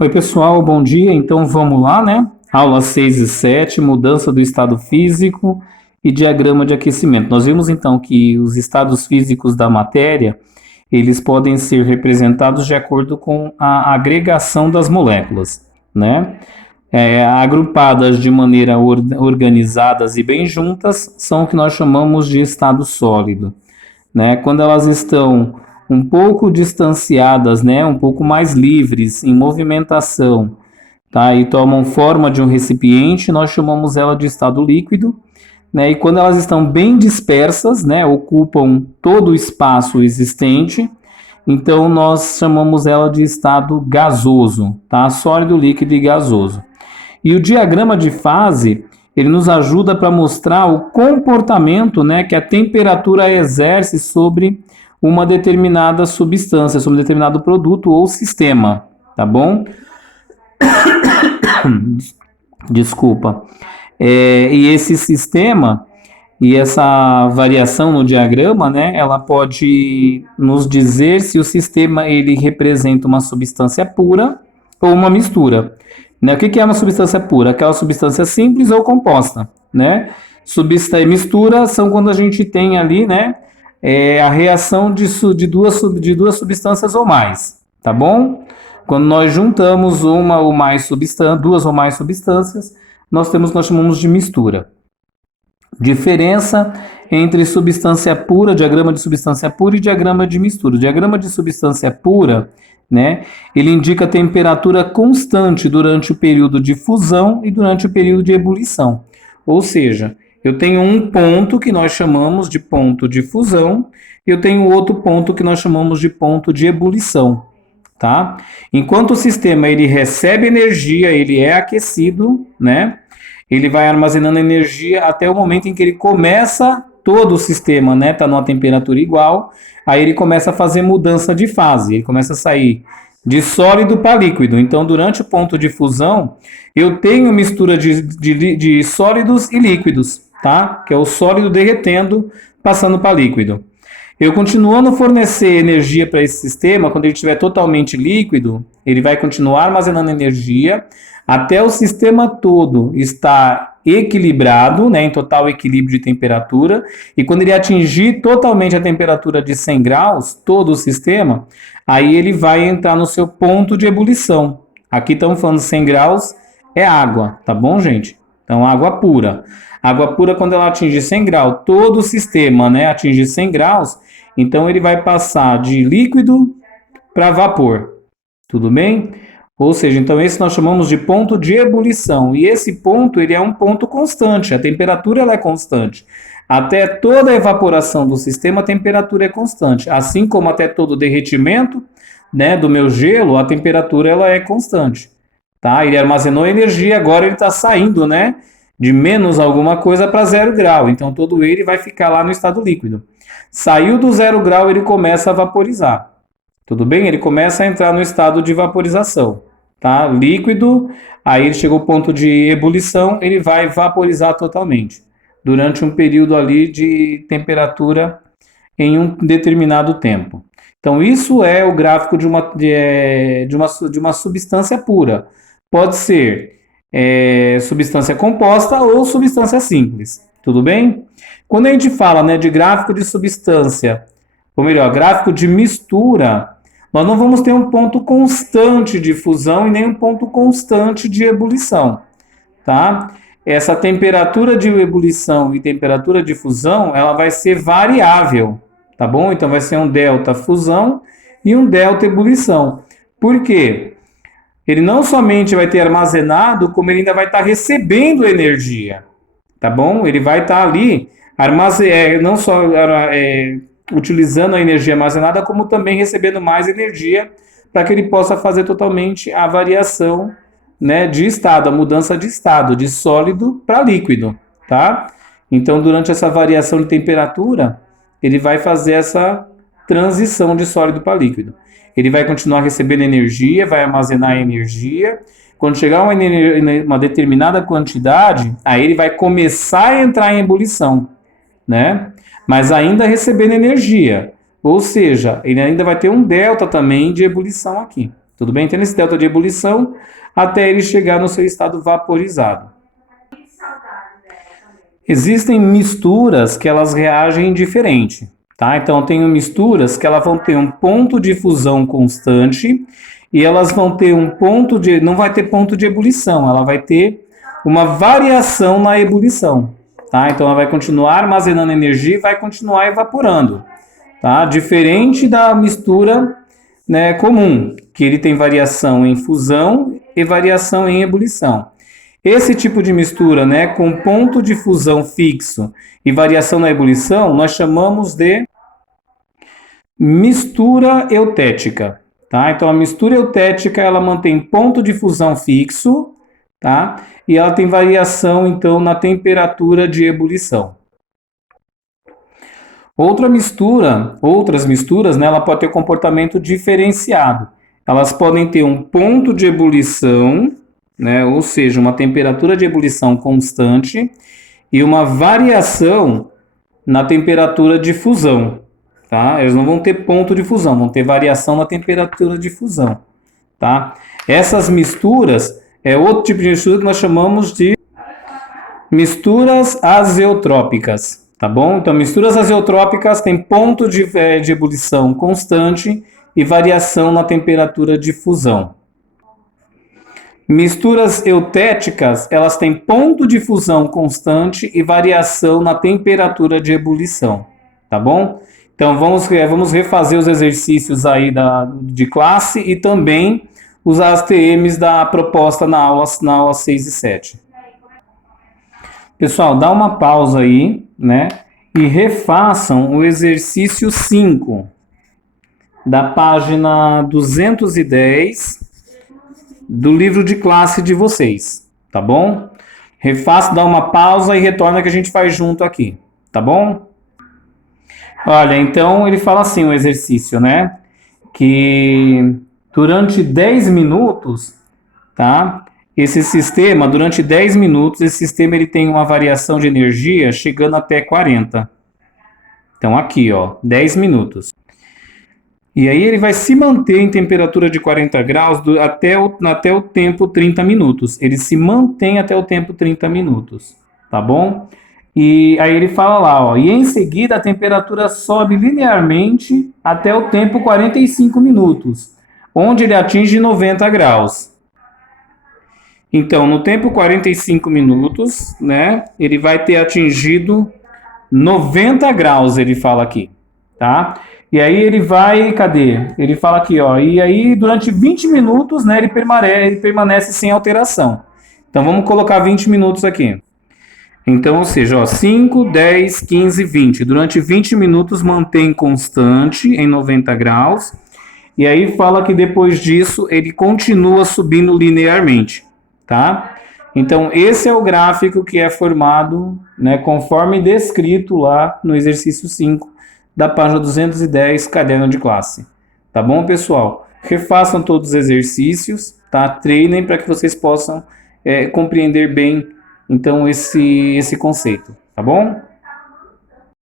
Oi, pessoal, bom dia. Então vamos lá, né? Aula 6 e 7, mudança do estado físico e diagrama de aquecimento. Nós vimos então que os estados físicos da matéria, eles podem ser representados de acordo com a agregação das moléculas, né? Agrupadas de maneira organizadas e bem juntas, são o que nós chamamos de estado sólido, né? Quando elas estão um pouco distanciadas, né, um pouco mais livres em movimentação, tá? E tomam forma de um recipiente, nós chamamos ela de estado líquido, né? E quando elas estão bem dispersas, né, ocupam todo o espaço existente, então nós chamamos ela de estado gasoso, tá? Sólido, líquido e gasoso. E o diagrama de fase, ele nos ajuda para mostrar o comportamento, né, que a temperatura exerce sobre uma determinada substância, sobre um determinado produto ou sistema, tá bom? Desculpa. E esse sistema e essa variação no diagrama, né, ela pode nos dizer se o sistema ele representa uma substância pura ou uma mistura. Né? O que é uma substância pura? Aquela substância simples ou composta, né? Mistura são quando a gente tem ali, né, a reação de duas substâncias ou mais, tá bom? Quando nós juntamos duas ou mais substâncias, nós chamamos de mistura. Diferença entre substância pura, diagrama de substância pura e diagrama de mistura. O diagrama de substância pura, né, ele indica a temperatura constante durante o período de fusão e durante o período de ebulição. Ou seja, eu tenho um ponto que nós chamamos de ponto de fusão e eu tenho outro ponto que nós chamamos de ponto de ebulição, tá? Enquanto o sistema ele recebe energia, ele é aquecido, né? Ele vai armazenando energia até o momento em que ele começa, todo o sistema, né, tá numa temperatura igual, aí ele começa a fazer mudança de fase, ele começa a sair de sólido para líquido. Então, durante o ponto de fusão, eu tenho mistura de sólidos e líquidos, tá? Que é o sólido derretendo, passando para líquido. Eu continuando a fornecer energia para esse sistema, quando ele estiver totalmente líquido, ele vai continuar armazenando energia até o sistema todo estar equilibrado, né, em total equilíbrio de temperatura, e quando ele atingir totalmente a temperatura de 100 graus, todo o sistema, aí ele vai entrar no seu ponto de ebulição. Aqui estamos falando 100 graus, é água, tá bom, gente? Então, água pura. Água pura, quando ela atinge 100 graus, todo o sistema, né, atinge 100 graus, então ele vai passar de líquido para vapor. Tudo bem? Ou seja, então esse nós chamamos de ponto de ebulição. E esse ponto, ele é um ponto constante. A temperatura ela é constante. Até toda a evaporação do sistema, a temperatura é constante. Assim como até todo o derretimento, né, do meu gelo, a temperatura ela é constante. Tá? Ele armazenou energia, agora ele está saindo, né, de menos alguma coisa para 0 grau. Então todo ele vai ficar lá no estado líquido. Saiu do 0 grau, ele começa a vaporizar. Tudo bem? Ele começa a entrar no estado de vaporização, tá? Líquido, aí ele chegou ao ponto de ebulição, ele vai vaporizar totalmente, durante um período ali de temperatura em um determinado tempo. Então, isso é o gráfico de uma substância pura. Pode ser substância composta ou substância simples, tudo bem? Quando a gente fala, né, de gráfico de substância, ou melhor, gráfico de mistura, nós não vamos ter um ponto constante de fusão e nem um ponto constante de ebulição, tá? Essa temperatura de ebulição e temperatura de fusão, ela vai ser variável, tá bom? Então vai ser um delta fusão e um delta ebulição. Por quê? Ele não somente vai ter armazenado, como ele ainda vai estar recebendo energia, tá bom? Ele vai estar ali não só utilizando a energia armazenada, como também recebendo mais energia para que ele possa fazer totalmente a variação, né, de estado, a mudança de estado, de sólido para líquido, tá? Então, durante essa variação de temperatura, ele vai fazer essa transição de sólido para líquido. Ele vai continuar recebendo energia, vai armazenar energia. Quando chegar a uma determinada quantidade, aí ele vai começar a entrar em ebulição, né? Mas ainda recebendo energia. Ou seja, ele ainda vai ter um delta também de ebulição aqui, Tudo bem? Então, nesse delta de ebulição, até ele chegar no seu estado vaporizado. Existem misturas que elas reagem diferente, tá? Então, tem misturas que elas vão ter um ponto de fusão constante e elas vão ter um ponto de... não vai ter ponto de ebulição, ela vai ter uma variação na ebulição, tá? Então, ela vai continuar armazenando energia e vai continuar evaporando, tá? Diferente da mistura, né, comum, que ele tem variação em fusão e variação em ebulição. Esse tipo de mistura, né, com ponto de fusão fixo e variação na ebulição, nós chamamos de mistura eutética, tá? Então, a mistura eutética, ela mantém ponto de fusão fixo, tá? E ela tem variação, então, na temperatura de ebulição. Outras misturas, né, ela pode ter comportamento diferenciado. Elas podem ter um ponto de ebulição, né, ou seja, uma temperatura de ebulição constante e uma variação na temperatura de fusão, tá? Eles não vão ter ponto de fusão, vão ter variação na temperatura de fusão, tá? Essas misturas é outro tipo de mistura que nós chamamos de misturas azeotrópicas, tá bom? Então, misturas azeotrópicas têm ponto de ebulição constante e variação na temperatura de fusão. Misturas eutéticas, elas têm ponto de fusão constante e variação na temperatura de ebulição, tá bom? Então, vamos refazer os exercícios aí de classe e também os ASTMs da proposta na aula 6 e 7. Pessoal, dá uma pausa aí, né? E refaçam o exercício 5 da página 210 do livro de classe de vocês, tá bom? Refaça, dá uma pausa e retorna que a gente faz junto aqui, tá bom? Olha, então ele fala assim, o exercício, né? Que durante 10 minutos, tá? Esse sistema, durante 10 minutos, esse sistema ele tem uma variação de energia chegando até 40. Então aqui, ó, 10 minutos. E aí ele vai se manter em temperatura de 40 graus até o tempo 30 minutos. Ele se mantém até o tempo 30 minutos, tá bom? E aí ele fala lá, ó, e em seguida a temperatura sobe linearmente até o tempo 45 minutos, onde ele atinge 90 graus. Então, no tempo 45 minutos, né, ele vai ter atingido 90 graus, ele fala aqui, tá? E aí ele vai, cadê? Ele fala aqui, ó, e aí durante 20 minutos, né, ele permanece sem alteração. Então vamos colocar 20 minutos aqui. Então, ou seja, ó, 5, 10, 15, 20. Durante 20 minutos mantém constante em 90 graus. E aí fala que depois disso ele continua subindo linearmente, tá? Então esse é o gráfico que é formado, né, conforme descrito lá no exercício 5 da página 210, caderno de classe. Tá bom, pessoal? Refaçam todos os exercícios, tá? Treinem para que vocês possam compreender bem, então, esse conceito, tá bom?